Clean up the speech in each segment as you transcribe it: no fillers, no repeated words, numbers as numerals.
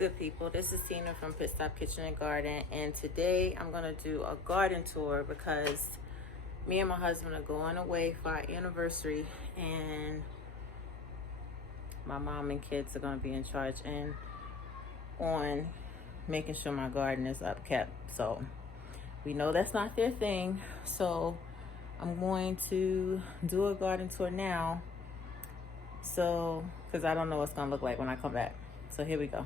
good people, this is Tina from Pit Stop Kitchen and Garden, and today I'm going to do a garden tour because me and my husband are going away for our anniversary, and my mom and kids are going to be in charge and on making sure my garden is upkept. So we know that's not their thing, so I'm going to do a garden tour now, so because I don't know what's gonna look like when I come back. So here we go.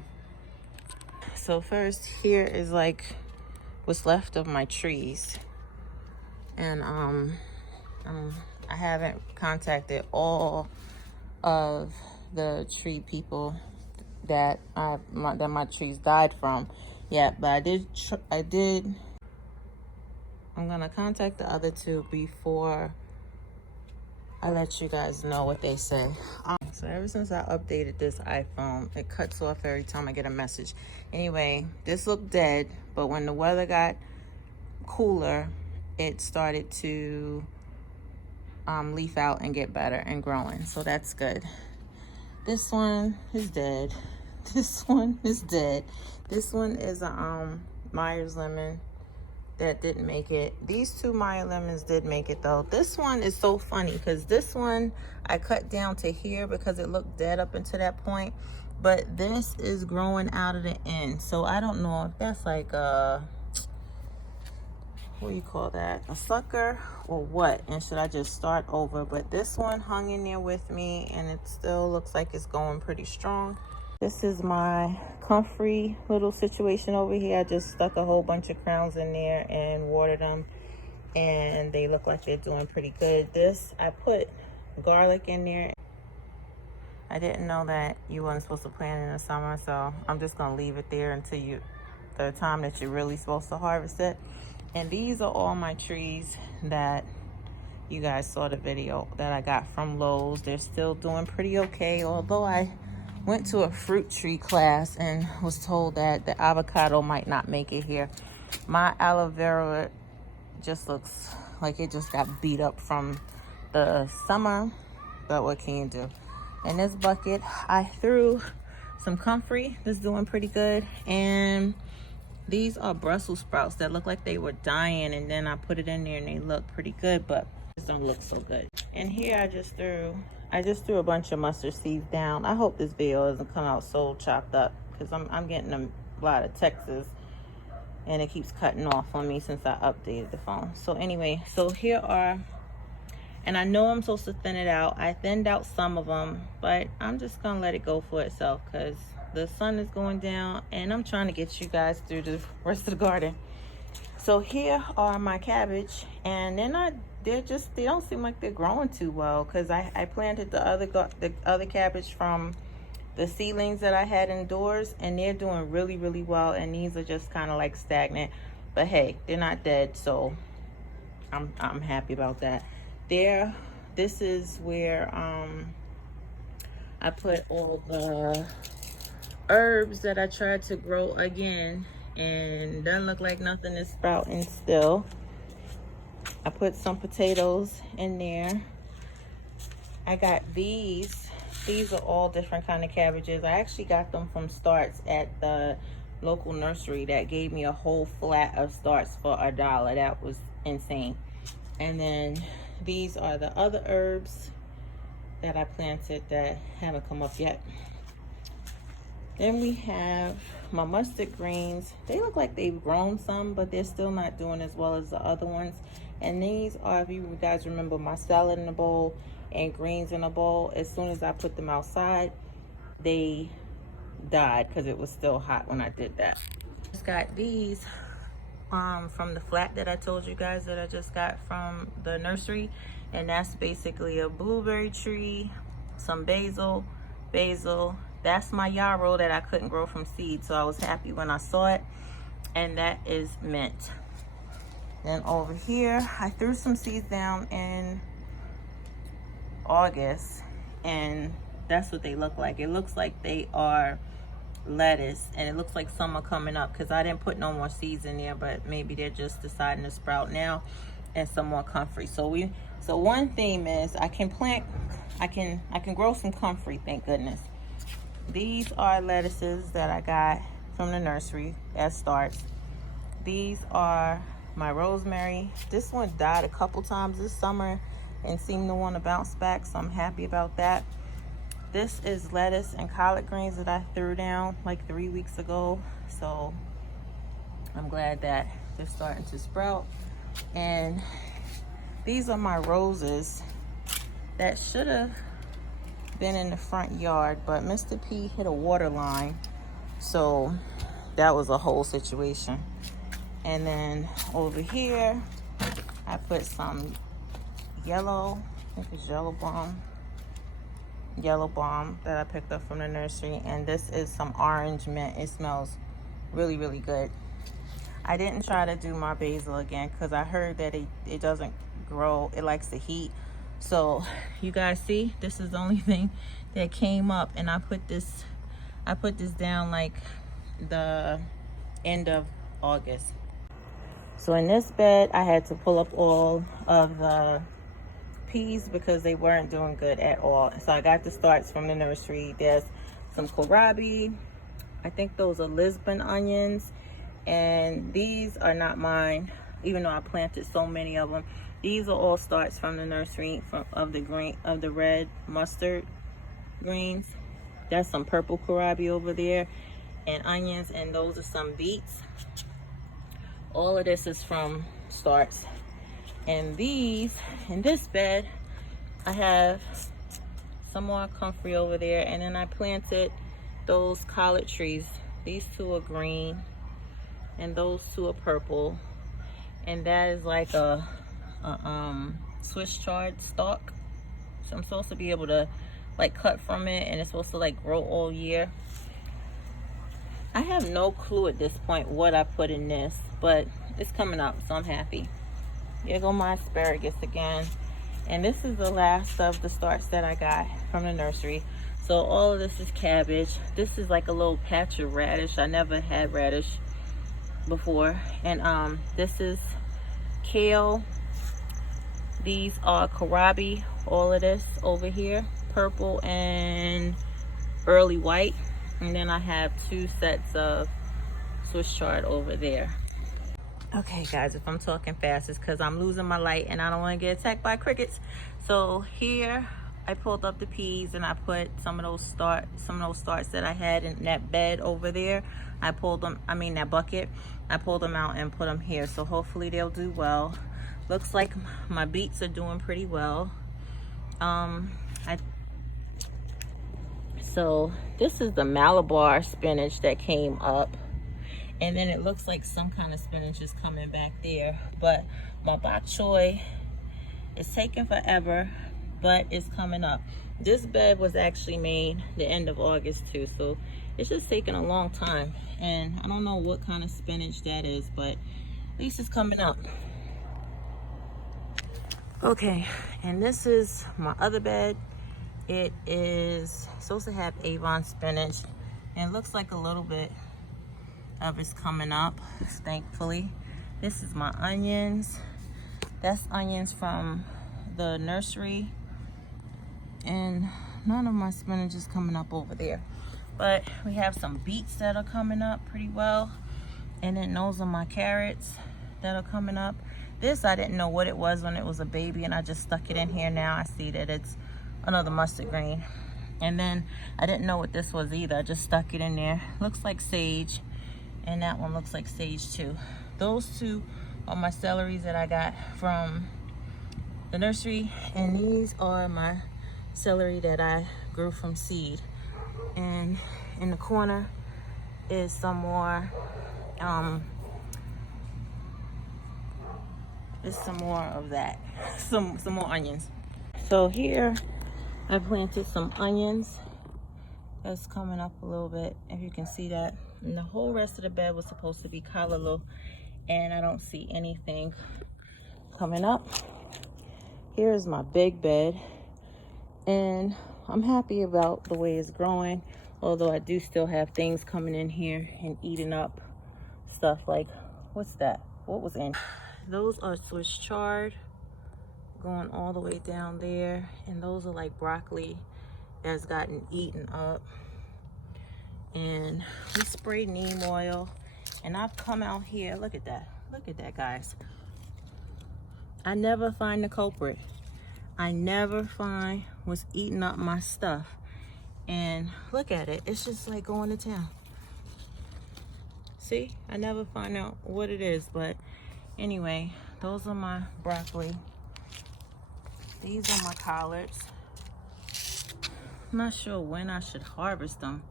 So first, here is like what's left of my trees, and I haven't contacted all of the tree people that my trees died from yet, but I did. I'm gonna contact the other two before I let you guys know what they say. So ever since I updated this iPhone, it cuts off every time I get a message. Anyway, this looked dead, but when the weather got cooler, it started to leaf out and get better and growing. So that's good. This one is dead. This one is dead. This one is a Myers lemon that didn't make it. These two Meyer lemons did make it though. This one is so funny because this one I cut down to here because it looked dead up until that point, but this is growing out of the end. So I don't know if that's like a, what do you call that, a sucker or what, and should I just start over? But this one hung in there with me and it still looks like it's going pretty strong. This is my comfrey little situation over here. I just stuck a whole bunch of crowns in there and watered them, and they look like they're doing pretty good. This, I put garlic in there. I didn't know that you weren't supposed to plant in the summer, so I'm just gonna leave it there until the time that you're really supposed to harvest it. And these are all my trees that you guys saw the video that I got from Lowe's. They're still doing pretty okay, although I went to a fruit tree class and was told that the avocado might not make it here. My aloe vera just looks like it just got beat up from the summer, but what can you do? In this bucket, I threw some comfrey that's doing pretty good, and these are Brussels sprouts that look like they were dying, and then I put it in there and they look pretty good, but just don't look so good. And here I just threw a bunch of mustard seeds down. I hope this video doesn't come out so chopped up because I'm getting a lot of texts and it keeps cutting off on me since I updated the phone. So anyway, so here are, and I know I'm supposed to thin it out. I thinned out some of them, but I'm just gonna let it go for itself because the sun is going down and I'm trying to get you guys through the rest of the garden. So here are my cabbage, and they don't seem like they're growing too well because I planted the other cabbage from the seedlings that I had indoors, and they're doing really, really well, and these are just kind of like stagnant, but hey, they're not dead, so I'm happy about that. This is where I put all the herbs that I tried to grow again, and doesn't look like nothing is sprouting still. I put some potatoes in there. I got these are all different kind of cabbages. I actually got them from Starts at the local nursery that gave me a whole flat of Starts for $1. That was insane. And then these are the other herbs that I planted that haven't come up yet. Then we have my mustard greens. They look like they've grown some, but they're still not doing as well as the other ones. And these are, if you guys remember, my salad in a bowl and greens in a bowl. As soon as I put them outside, they died because it was still hot when I did that. Just got these from the flat that I told you guys that I just got from the nursery. And that's basically a blueberry tree, some basil. That's my yarrow that I couldn't grow from seed, so I was happy when I saw it. And that is mint. Then over here, I threw some seeds down in August, and that's what they look like. It looks like they are lettuce, and it looks like some are coming up because I didn't put no more seeds in there, but maybe they're just deciding to sprout now, and some more comfrey. So one theme is I can grow some comfrey, thank goodness. These are lettuces that I got from the nursery as starts. These are my rosemary. This one died a couple times this summer and seemed to want to bounce back, so I'm happy about that. This is lettuce and collard greens that I threw down like 3 weeks ago, so I'm glad that they're starting to sprout. And these are my roses that should have been in the front yard, but Mr. P hit a water line, so that was a whole situation. And then over here I put some yellow, I think it's yellow balm that I picked up from the nursery, and this is some orange mint. It smells really, really good. I didn't try to do my basil again because I heard that it doesn't grow, it likes the heat. So you guys see, this is the only thing that came up, and I put this down like the end of August. So in this bed I had to pull up all of the peas because they weren't doing good at all. So I got the starts from the nursery. There's some kohlrabi, I think those are Lisbon onions, and these are not mine, even though I planted so many of them. These are all starts from the nursery of the red mustard greens. That's some purple kohlrabi over there, and onions, and those are some beets. All of this is from starts. And these, in this bed, I have some more comfrey over there, and then I planted those collard trees. These two are green, and those two are purple, and that is like a Swiss chard stalk. So I'm supposed to be able to like cut from it, and it's supposed to like grow all year. I have no clue at this point what I put in this, but it's coming up, so I'm happy. Here go my asparagus again, and this is the last of the starts that I got from the nursery. So all of this is cabbage. This is like a little patch of radish. I never had radish before. And this is kale. These are kohlrabi. All of this over here, purple and early white. And then I have 2 sets of Swiss chard over there. Okay guys, if I'm talking fast, it's because I'm losing my light and I don't want to get attacked by crickets. So here I pulled up the peas, and I put some of those starts that I had in that bed over there. I pulled them, that bucket. I pulled them out and put them here. So hopefully they'll do well. Looks like my beets are doing pretty well. So this is the Malabar spinach that came up. And then it looks like some kind of spinach is coming back there. But my bok choy is taking forever, but it's coming up. This bed was actually made the end of August too, so it's just taking a long time. And I don't know what kind of spinach that is, but at least it's coming up. Okay, and this is my other bed. It is supposed to have Avon spinach, and it looks like a little bit of it's coming up, thankfully. This is my onions. That's onions from the nursery, and none of my spinach is coming up over there, but we have some beets that are coming up pretty well, and then those are my carrots that are coming up. This I didn't know what it was when it was a baby, and I just stuck it in here. Now I see that it's another mustard green, and then I didn't know what this was either. I just stuck it in there. Looks like sage, and that one looks like sage too. Those two are my celeries that I got from the nursery, and these are my celery that I grew from seed. And in the corner is some more of that, some more onions. So here I planted some onions that's coming up a little bit, if you can see that. And the whole rest of the bed was supposed to be callaloo, and I don't see anything coming up. Here's my big bed, and I'm happy about the way it's growing, although I do still have things coming in here and eating up stuff. Like, what's that? What was in? Those are Swiss chard going all the way down there, and those are like broccoli that's gotten eaten up. And we spray neem oil. And I've come out here, look at that. Look at that, guys. I never find the culprit. I never find what's eating up my stuff. And look at it, it's just like going to town. See, I never find out what it is, but anyway, those are my broccoli. These are my collards. I'm not sure when I should harvest them.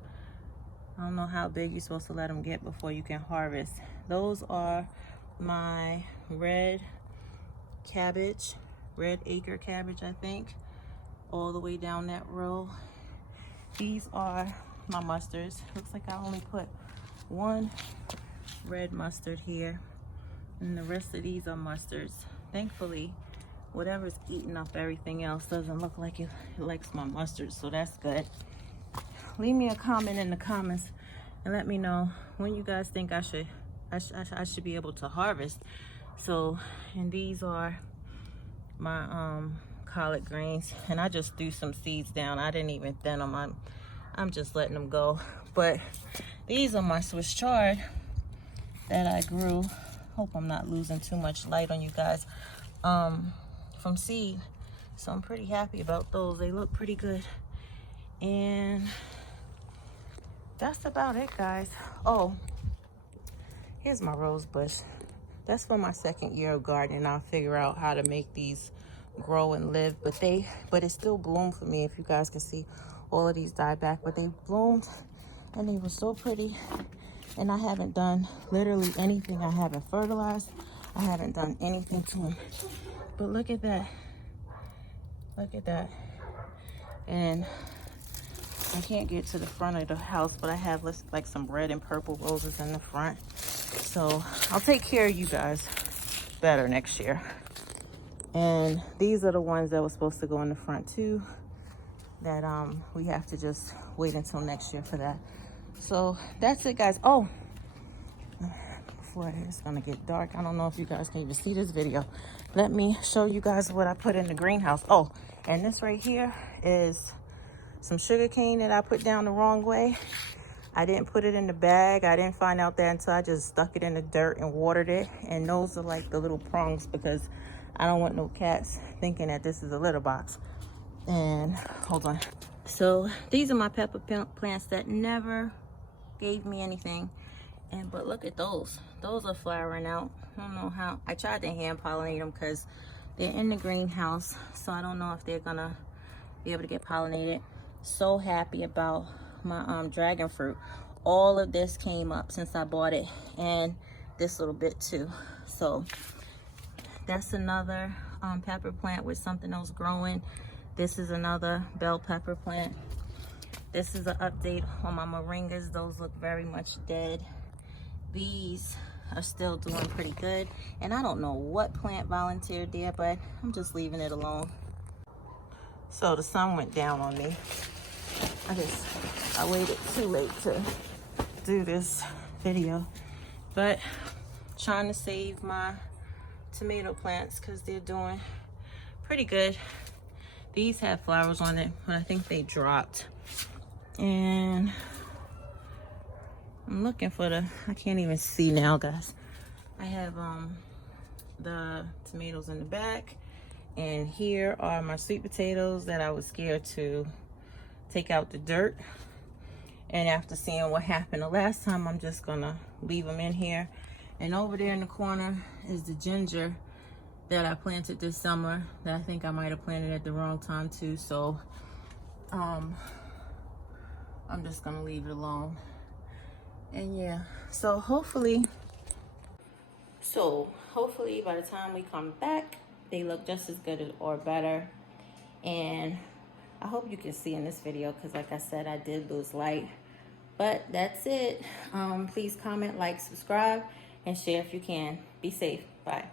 I don't know how big you're supposed to let them get before you can harvest. Those are my red cabbage, red acre cabbage, I think, all the way down that row. These are my mustards. Looks like I only put one red mustard here, and the rest of these are mustards. Thankfully, whatever's eating up everything else doesn't look like it likes my mustard, so that's good. Leave me a comment in the comments and let me know when you guys think I should be able to harvest. So, and these are my collard greens, and I just threw some seeds down. I didn't even thin them. I'm just letting them go. But these are my Swiss chard that I grew. Hope I'm not losing too much light on you guys. From seed. So I'm pretty happy about those. They look pretty good. And that's about it, guys. Oh, here's my rose bush. That's for my second year of gardening. I'll figure out how to make these grow and live, but it still bloomed for me. If you guys can see, all of these died back, but they bloomed and they were so pretty. And I haven't done literally anything. I haven't fertilized. I haven't done anything to them. But look at that. Look at that. And I can't get to the front of the house, but I have like some red and purple roses in the front. So I'll take care of you guys better next year. And these are the ones that were supposed to go in the front too, that we have to just wait until next year for that. So that's it, guys. Oh, before it's gonna get dark, I don't know if you guys can even see this video. Let me show you guys what I put in the greenhouse. Oh, and this right here is some sugar cane that I put down the wrong way. I didn't put it in the bag. I didn't find out that until I just stuck it in the dirt and watered it. And those are like the little prongs, because I don't want no cats thinking that this is a litter box. And hold on. So these are my Peppa plants that never gave me anything. But look at those. Those are flowering out. I don't know how. I tried to hand pollinate them because they're in the greenhouse. So I don't know if they're gonna be able to get pollinated. So happy about my dragon fruit. All of this came up since I bought it, and this little bit too. So that's another pepper plant with something else growing. This is another bell pepper plant. This is an update on my moringas. Those look very much dead. These are still doing pretty good, and I don't know what plant volunteered there, but I'm just leaving it alone. So the sun went down on me. I waited too late to do this video, but trying to save my tomato plants because they're doing pretty good. These have flowers on it, but I think they dropped. And I'm looking for I can't even see now, guys. I have the tomatoes in the back, and here are my sweet potatoes that I was scared to take out the dirt. And after seeing what happened the last time, I'm just gonna leave them in here. And over there in the corner is the ginger that I planted this summer that I think I might have planted at the wrong time too. So I'm just gonna leave it alone. And yeah, so hopefully by the time we come back, they look just as good or better. And I hope you can see in this video, because like I said, I did lose light. But that's it. Please comment, like, subscribe, and share if you can. Be safe. Bye.